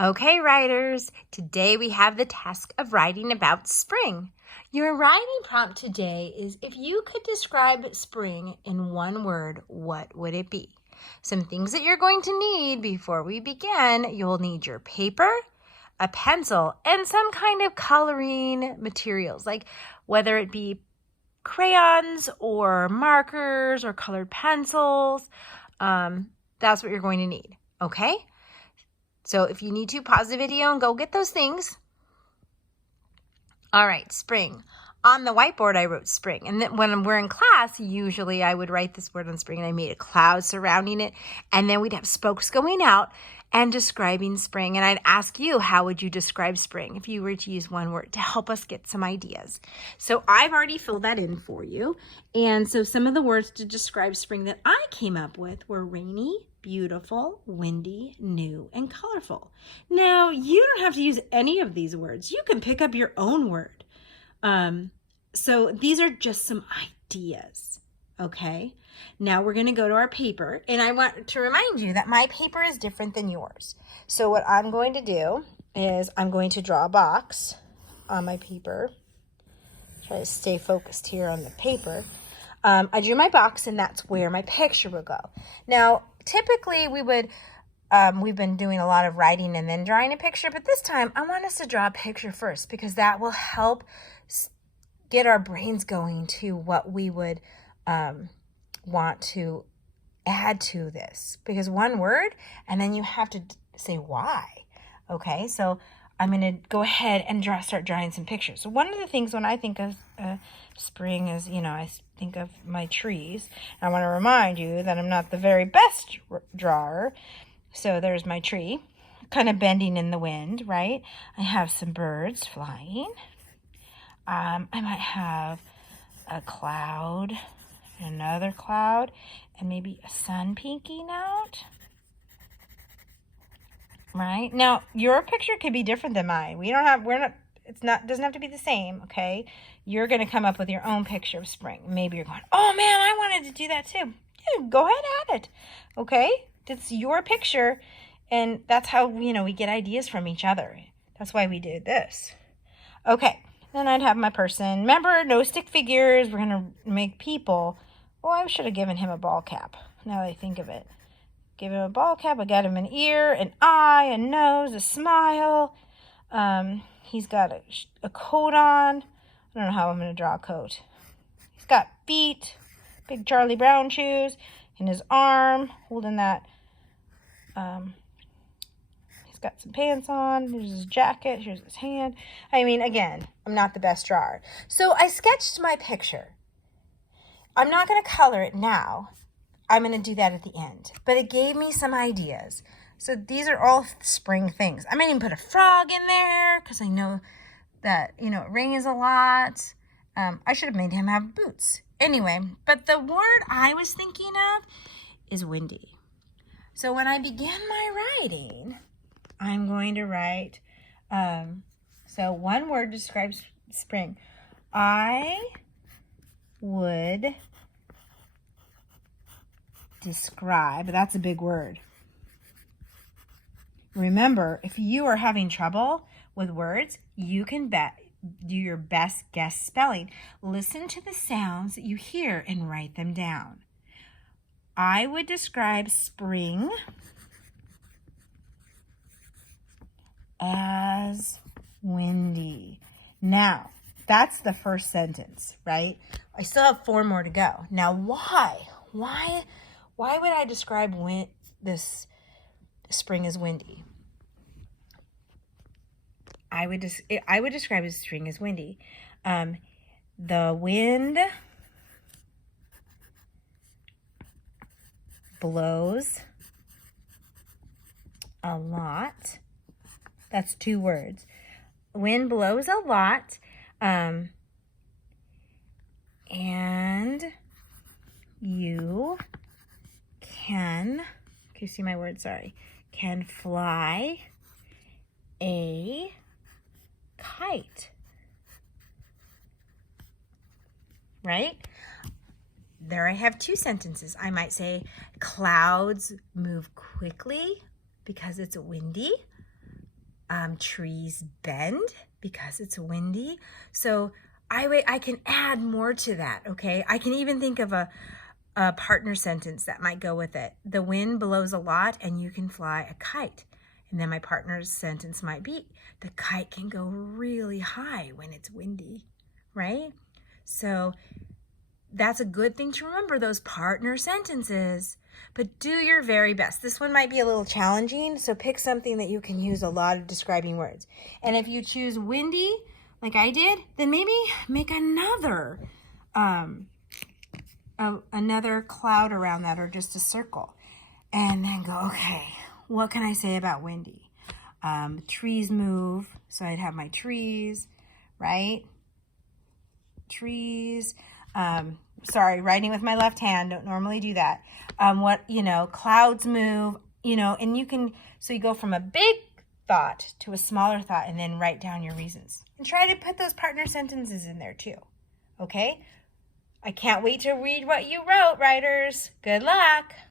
Okay, writers, today we have the task of writing about spring. Your writing prompt today is if you could describe spring in one word, what would it be? Some things that you're going to need before we begin. You'll need your paper, a pencil, and some kind of coloring materials, like whether it be crayons or markers or colored pencils. That's what you're going to need, okay? So if you need to, pause the video and go get those things. All right, spring. On the whiteboard, I wrote spring. And then when we're in class, usually I would write this word on spring, and I made a cloud surrounding it. And then we'd have spokes going out and describing spring. And I'd ask you, how would you describe spring if you were to use one word to help us get some ideas? So I've already filled that in for you. And so some of the words to describe spring that I came up with were rainy, beautiful, windy, new, and colorful. Now, you don't have to use any of these words. You can pick up your own word. So these are just some ideas, okay? Now we're going to go to our paper, and I want to remind you that my paper is different than yours. So what I'm going to do is I'm going to draw a box on my paper. Try to stay focused here on the paper. I drew my box, and that's where my picture will go. Now, typically we've been doing a lot of writing and then drawing a picture, but this time I want us to draw a picture first because that will help get our brains going to what we would want to add to this. Because one word, and then you have to say why. Okay, so I'm going to go ahead and start drawing some pictures. So one of the things when I think of spring is, I think of my trees. I want to remind you that I'm not the very best drawer. So there's my tree, kind of bending in the wind, right? I have some birds flying. I might have a cloud, another cloud, and maybe a sun peeking out. Right? Now, your picture could be different than mine. Doesn't have to be the same, okay? You're going to come up with your own picture of spring. Maybe you're going, oh man, I wanted to do that too. Yeah, go ahead, add it, okay? It's your picture, and that's how, we get ideas from each other. That's why we did this. Okay, then I'd have my person. Remember, no stick figures. We're going to make people. Oh, I should have given him a ball cap, now that I think of it. Give him a ball cap. I got him an ear, an eye, a nose, a smile. He's got a coat on. I don't know how I'm going to draw a coat. He's got feet, big Charlie Brown shoes, and his arm holding that. He's got some pants on. Here's his jacket. Here's his hand. Again, I'm not the best drawer. So I sketched my picture. I'm not going to color it now. I'm going to do that at the end. But it gave me some ideas. So these are all spring things. I might even put a frog in there because I know that, it rains a lot. I should have made him have boots. Anyway, but the word I was thinking of is windy. So when I begin my writing, I'm going to write, so one word describes spring. I would describe, that's a big word. Remember, if you are having trouble with words, you can do your best guess spelling. Listen to the sounds that you hear and write them down. I would describe spring as windy. Now, that's the first sentence, right? I still have 4 more to go. Now, why? Why would I describe this spring as windy? I would describe this spring as windy. The wind blows a lot. That's 2 words. Wind blows a lot. And you can see my word, sorry, can fly a kite. Right? There I have 2 sentences. I might say clouds move quickly because it's windy. Trees bend because it's windy. So I can add more to that, okay? I can even think of a partner sentence that might go with it. The wind blows a lot and you can fly a kite. And then my partner's sentence might be, the kite can go really high when it's windy, right? So that's a good thing to remember, those partner sentences. But do your very best. This one might be a little challenging, so pick something that you can use a lot of describing words. And if you choose windy, like I did, then maybe make another cloud around that, or just a circle. And then go, okay, what can I say about windy? Trees move, so I'd have my trees, right? Trees. Sorry, writing with my left hand, don't normally do that. Clouds move, and you can, so you go from a big thought to a smaller thought and then write down your reasons. And try to put those partner sentences in there too, okay? I can't wait to read what you wrote, writers. Good luck.